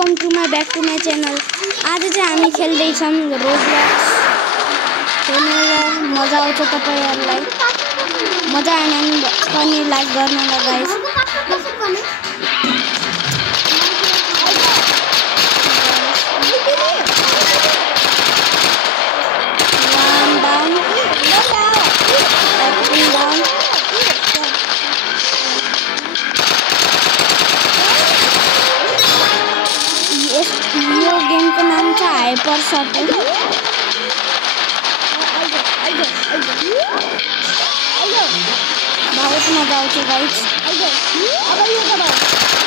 Welcome to my back to my channel. आज चाहिँ हामी खेल्दैछौँ रोब्लक्स। खेल्नु मजा आउँछ तपाईहरुलाई। मजा आएन भने लाइक गर्न ल गाइस। यो गेम को नाम छ हाइपर शॉट। बहुत मजा आउँछ गाइस। बहुत मजा आउँछ गाइस।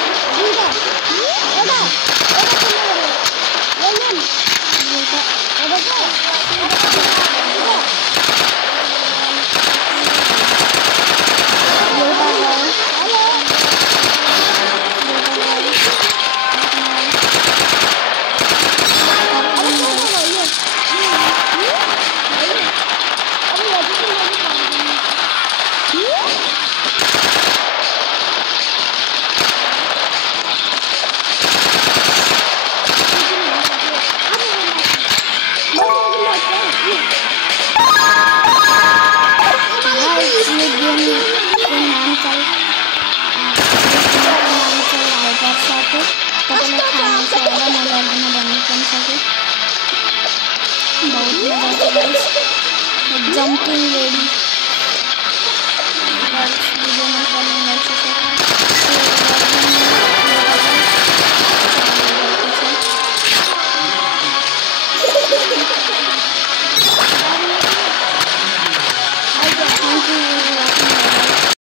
Jumping ready.